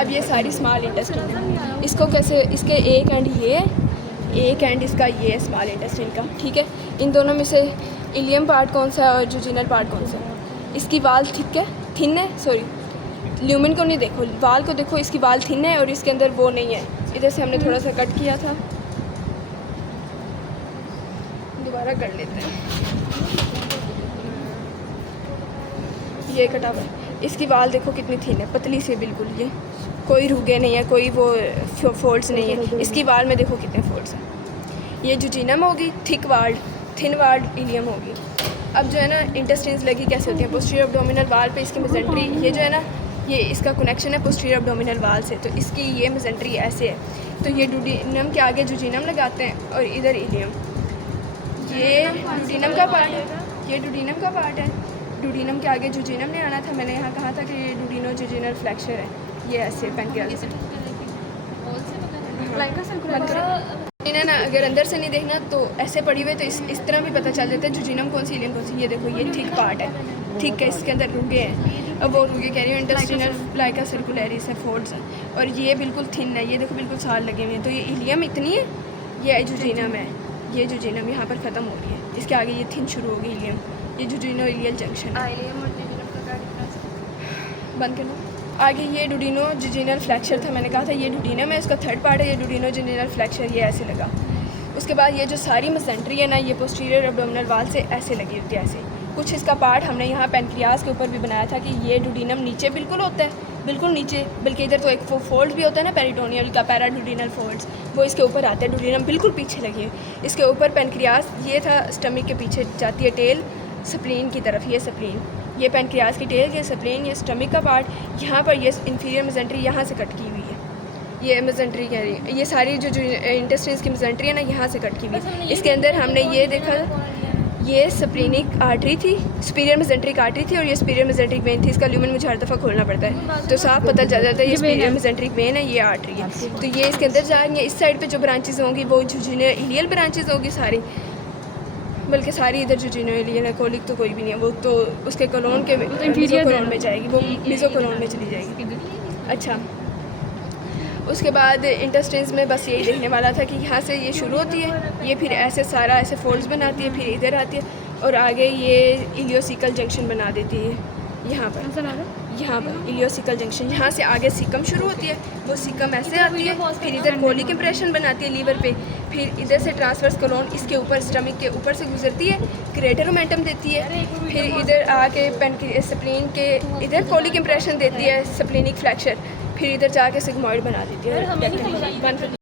अब ये सारी स्मॉल इंटेस्टाइन है, इसको कैसे, इसके एक एंड ये है, एक एंड इसका ये है स्मॉल इंटेस्टाइन का, ठीक है। इन दोनों में से इलियम पार्ट कौन सा है और जुजिनल पार्ट कौन सा है? इसकी वाल थिक है, थिन है, सॉरी ल्यूमेन को नहीं देखो, वाल को देखो, इसकी वाल थिन है और इसके अंदर वो नहीं है। इधर से हमने थोड़ा सा कट किया था, दोबारा कर लेते हैं। ये कटा हुआ है, इसकी वाल देखो कितनी थिन है, पतली सी बिल्कुल, ये कोई रुगे नहीं है, कोई वो फोल्ड्स नहीं है। इसकी वाल में देखो कितने फोल्ड्स हैं। ये जुजिनम होगी, thick walled, thin walled ileum होगी। अब जो है ना इंटेस्टाइन्स लगी कैसे होती है, पोस्टीरियर एब्डोमिनल वाल पे इसकी मेजेंट्री, ये जो है ना ये इसका कनेक्शन है पोस्टीरियर एब्डोमिनल वाल से, तो इसकी ये मेजेंट्री ऐसे है। तो ये डुडिनम के आगे जुजिनम लगाते हैं और इधर इलियम, ये डुडिनम का पार्ट है, ये डुडिनम का पार्ट है। डुडिनम के आगे जुजिनम ने आना था, मैंने यहाँ कहा था कि ये डुडिनो जुजिनल फ्लैक्चर है, ये ऐसे पैंक्रियास इन्हें ना अगर अंदर से नहीं देखना तो ऐसे पड़ी हुए तो इस तरह भी पता चल जाता है जुजिनम कौन सी इलियम कौन सी। ये देखो ये थिक पार्ट है, ठीक है, इसके अंदर रुगे हैं, अब वो रुगे कैरियो इंटेस्टिनल लाइका सर्कुलरिस है, फोल्ड्स हैं, और ये बिल्कुल थिन है, ये देखो बिल्कुल साल लगे हुए हैं। तो ये इलियम इतनी है, ये जुजिनम है, ये जुजिनम यहाँ पर ख़त्म हो रही है, इसके आगे ये थिन शुरू होगी इलियम, ये जुजिनो इलियल जंक्शन बंद कर लो। आगे ये डुडिनो जुजिनल फ्लैक्चर था, मैंने कहा था ये डुडिनम है, इसका थर्ड पार्ट है ये डुडिनो जुजिनल फ्लैक्चर, ये ऐसे लगा। उसके बाद ये जो सारी मेसेंट्री है ना, ये पोस्टीरियर एब्डोमिनल वाल से ऐसे लगी होती है, ऐसे। कुछ इसका पार्ट हमने यहाँ पेनक्रियास के ऊपर भी बनाया था कि ये डुडिनम नीचे बिल्कुल होता है, बिल्कुल नीचे, बल्कि इधर तो एक फोल्ड भी होता है ना पेरिटोनियल का, पैराडुडिनल फोल्ड्स, वो इसके ऊपर आते हैं। डुडिनम बिल्कुल पीछे लगी है, इसके ऊपर पेनक्रियास, ये था स्टमक के पीछे जाती है टेल स्प्लीन की तरफ, ये स्प्लीन, ये पेनक्रियास की टेल, ये स्प्लीन, ये स्टमक का पार्ट, यहाँ पर ये इंफीरियर मेसेंट्री यहाँ से कट की हुई है, ये मेसेंट्री कह रही है, ये सारी जो इंटेस्टाइन्स की मेसेंट्री है ना यहाँ से कट की हुई। इसके अंदर हमने ये देखा, ये स्प्लीनिक आर्टरी थी, सुपीरियर मेसेंट्रिक आर्टरी थी और ये सुपीरियर मेसेंट्रिक वेन थी। इसका ल्यूमेन मुझे हर दफ़ा खोलना पड़ता है तो साफ पता चल जाता है ये सुपीरियर मेसेंट्रिक वेन है, ये आर्टरी है। तो ये इसके अंदर जा रही है, इस साइड पे जो ब्रांचेस होंगी वो जुजिनो इलियल ब्रांचेस होगी सारी, बल्कि सारी इधर जुजिनो इलियल है, कोलिक तो कोई भी नहीं है, वो तो उसके कोलोन के मिज़ो कोलोन में जाएगी, वो मिज़ो कोलोन में चली जाएगी। अच्छा, उसके बाद इंटेस्टाइन्स में बस यही देखने वाला था कि यहाँ से ये शुरू होती है, ये फिर ऐसे सारा ऐसे फोल्ड्स बनाती है, फिर इधर आती है और आगे ये इलियोसिकल जंक्शन बना देती है। यहाँ पर इलियोसिकल जंक्शन, यहाँ से आगे सिकम शुरू होती है, वो सिकम ऐसे आती है, फिर इधर कोलिक इंप्रेशन बनाती है लीवर पे, फिर इधर से ट्रांसवर्स कोलोन इसके ऊपर स्टमक के ऊपर से गुजरती है, ग्रेटर मोमेंटम देती है, फिर इधर आके स्प्लीन के इधर कोलिक इंप्रेशन देती है, स्प्लीनिक फ्लैक्चर, फिर इधर जाके सिग्मॉइड बना देती है।